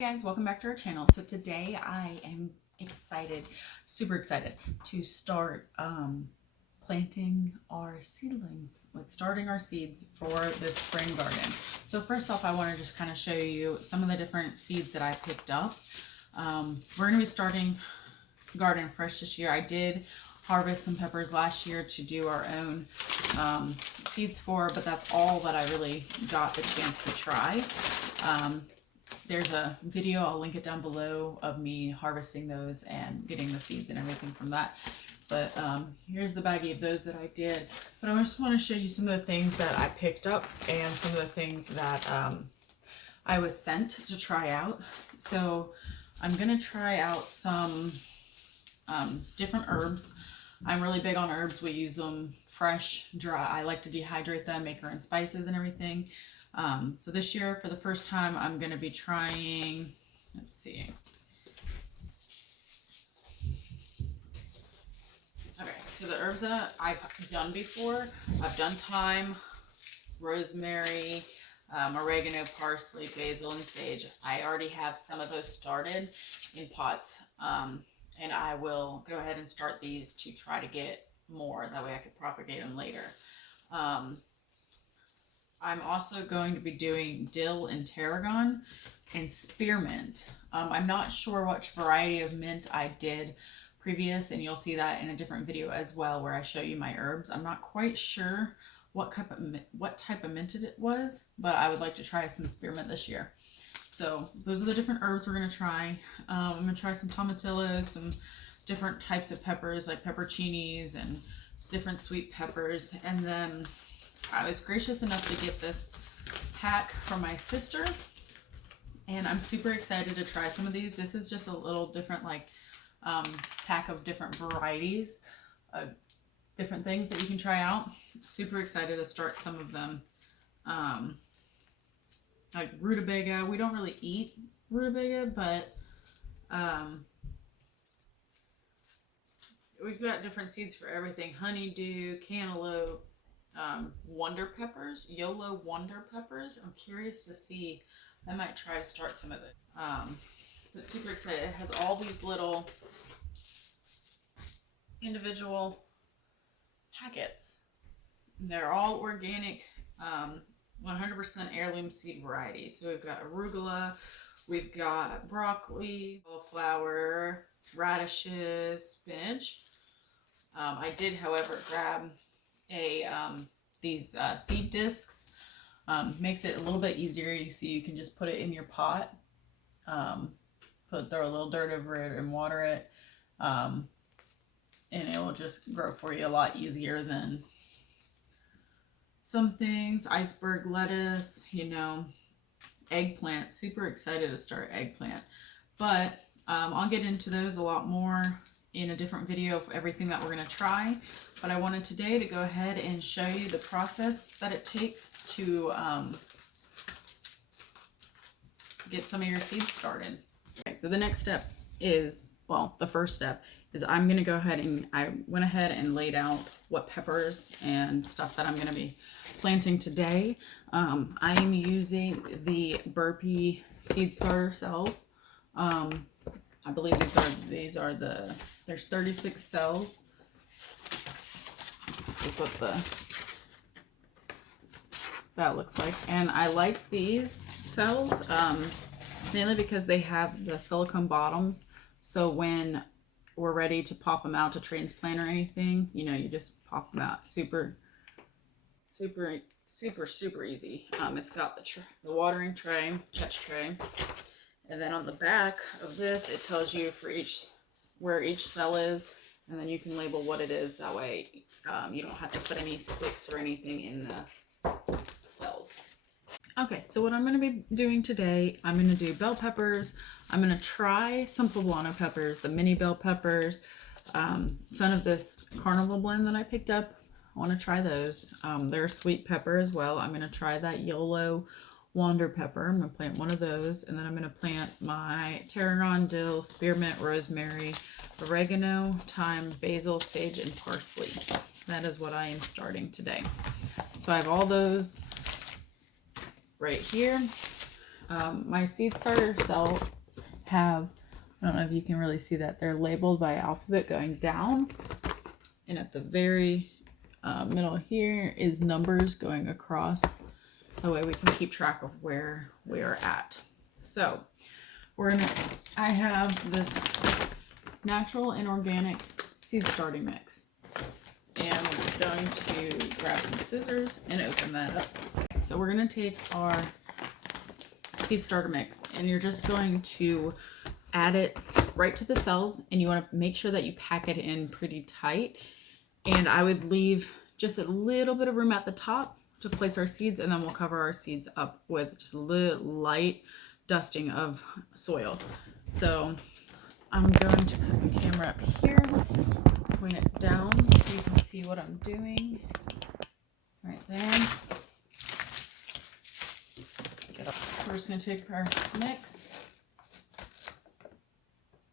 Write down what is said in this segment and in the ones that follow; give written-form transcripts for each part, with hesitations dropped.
Hey guys, welcome back to our channel. So today I am excited, super excited to start planting our seedlings, like starting our seeds for this spring garden. So first off, I want to just kind of show you some of the different seeds that I picked up. We're going to be starting garden fresh this year. I did harvest some peppers last year to do our own seeds for, but that's all that I really got the chance to try. There's a video, I'll link it down below, of me harvesting those and getting the seeds and everything from that. But here's the baggie of those that I did. But I just want to show you some of the things that I picked up and some of the things that I was sent to try out. So I'm going to try out some different herbs. I'm really big on herbs. We use them fresh, dry. I like to dehydrate them, make our own spices and everything. So this year, for the first time, I'm going to be trying, let's see. Okay, so the herbs that I've done before, I've done thyme, rosemary, oregano, parsley, basil, and sage. I already have some of those started in pots, and I will go ahead and start these to try to get more. That way I could propagate them later. I'm also going to be doing dill and tarragon and spearmint. I'm not sure which variety of mint I did previous, and you'll see that in a different video as well where I show you my herbs. I'm not quite sure what type of mint it was, but I would like to try some spearmint this year. So those are the different herbs we're going to try. I'm going to try some tomatillos, some different types of peppers like pepperoncinis and different sweet peppers, and then I was gracious enough to get this pack from my sister, and I'm super excited to try some of these. This is just a little different, like, pack of different varieties of different things that you can try out. Super excited to start some of them. Like rutabaga. We don't really eat rutabaga, but we've got different seeds for everything. Honeydew, cantaloupe, wonder peppers, YOLO wonder peppers. I'm curious to see. I might try to start some of it. But super excited. It has all these little individual packets. They're all organic, 100% heirloom seed variety. So we've got arugula, we've got broccoli, cauliflower, radishes, spinach. I did, however, grab these seed discs. Makes it a little bit easier. You see, you can just put it in your pot, throw a little dirt over it and water it, and it will just grow for you a lot easier than some things. Iceberg lettuce, eggplant. Super excited to start eggplant, but I'll get into those a lot more in a different video of everything that we're going to try. But I wanted today to go ahead and show you the process that it takes to get some of your seeds started. Okay, so the next step is, well, the first step is I'm going to go ahead and I went ahead and laid out what peppers and stuff that I'm going to be planting today. I'm using the Burpee seed starter cells. I believe there's 36 cells. This is what that looks like. And I like these cells, mainly because they have the silicone bottoms. So when we're ready to pop them out to transplant or anything, you just pop them out. Super easy. It's got the watering tray, catch tray. And then on the back of this, it tells you where each cell is, and then you can label what it is. That way, you don't have to put any sticks or anything in the cells. Okay, so what I'm going to be doing today, I'm going to do bell peppers. I'm going to try some poblano peppers, the mini bell peppers, some of this carnival blend that I picked up. I want to try those. They're a sweet pepper as well. I'm going to try that YOLO wonder pepper. I'm going to plant one of those, and then I'm going to plant my tarragon, dill, spearmint, rosemary, oregano, thyme, basil, sage, and parsley. That is what I am starting today. So I have all those right here. My seed starter cells have, I don't know if you can really see that, they're labeled by alphabet going down. And at the very middle here is numbers going across. That way we can keep track of where we're at. So I have this natural and organic seed starting mix. And I'm going to grab some scissors and open that up. So we're going to take our seed starter mix, and you're just going to add it right to the cells, and you want to make sure that you pack it in pretty tight. And I would leave just a little bit of room at the top to place our seeds, and then we'll cover our seeds up with just a little light dusting of soil. So I'm going to put the camera up here, point it down so you can see what I'm doing right there. We're just going to take our mix.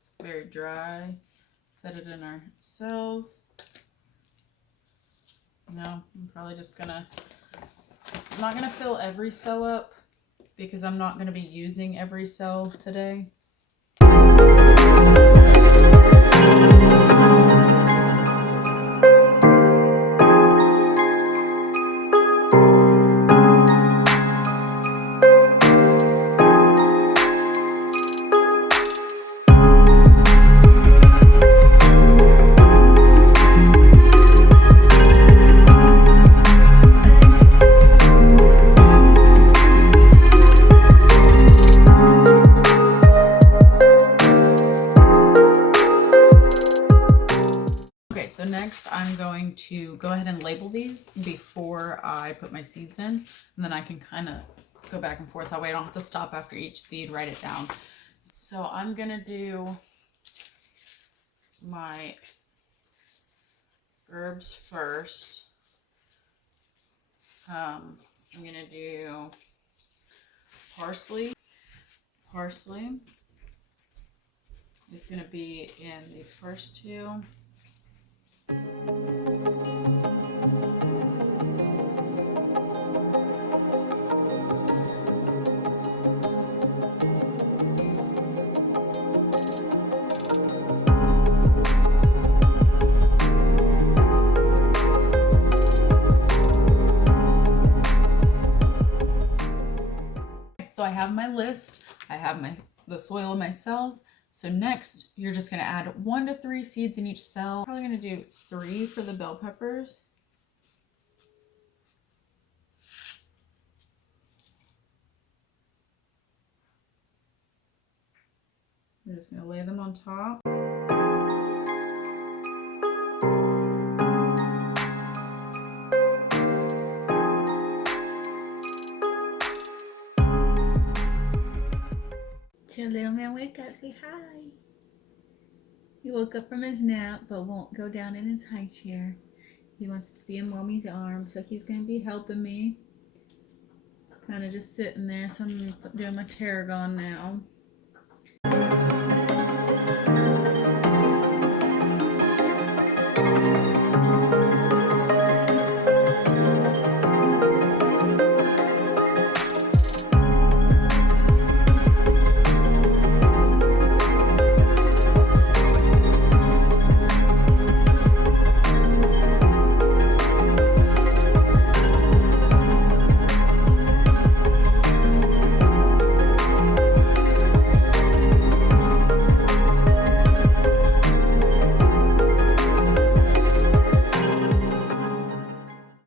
It's very dry. Set it in our cells. I'm probably just I'm not going to fill every cell up because I'm not going to be using every cell today. So next I'm going to go ahead and label these before I put my seeds in, and then I can kind of go back and forth. That way I don't have to stop after each seed, write it down. So I'm going to do my herbs first. I'm going to do parsley. Parsley is going to be in these first two. So I have my list. I have the soil in my cells. So next, you're just going to add 1 to 3 seeds in each cell. Probably going to do 3 for the bell peppers. We're just going to lay them on top. Till little man wake up, say hi. He woke up from his nap but won't go down in his high chair. He wants to be in mommy's arms, so he's going to be helping me. Kind of just sitting there, so I'm doing my tarragon now.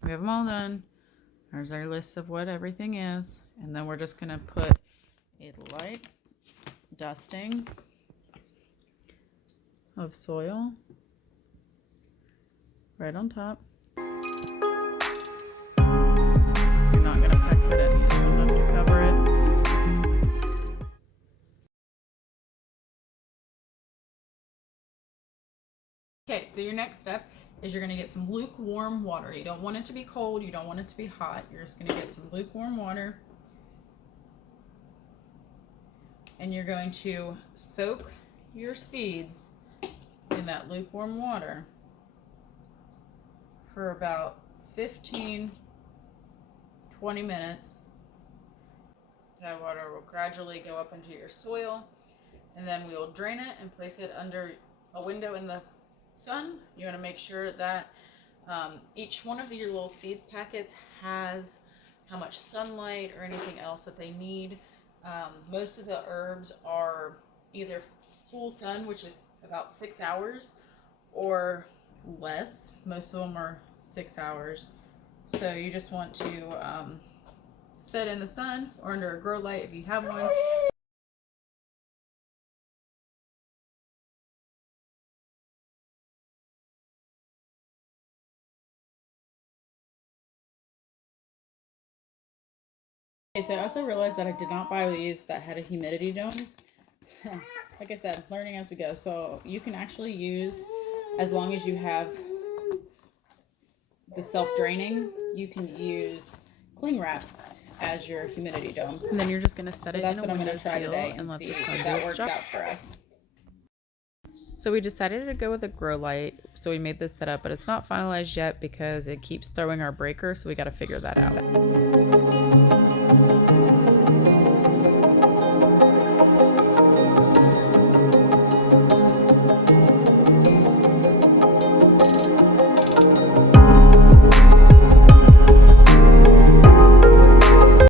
We have them all done. There's our list of what everything is. And then we're just going to put a light dusting of soil right on top. You're not going to pack that in. You just want enough to cover it. Okay, so your next step is you're going to get some lukewarm water. You don't want it to be cold. You don't want it to be hot. You're just going to get some lukewarm water. And you're going to soak your seeds in that lukewarm water for about 15-20 minutes. That water will gradually go up into your soil, and then we will drain it and place it under a window in the sun. You want to make sure that each one of your little seed packets has how much sunlight or anything else that they need. Most of the herbs are either full sun, which is about 6 hours, or less. Most of them are 6 hours. So you just want to set in the sun or under a grow light if you have one. Okay, so I also realized that I did not buy these that had a humidity dome. Like I said, learning as we go. So you can actually use, as long as you have the self-draining, you can use cling wrap as your humidity dome. And then you're just going to set it that's in what a I'm going window to try seal today and let see the if sun that do works its out job. for us. So we decided to go with a grow light. So we made this setup, but it's not finalized yet because it keeps throwing our breaker. So we got to figure that out.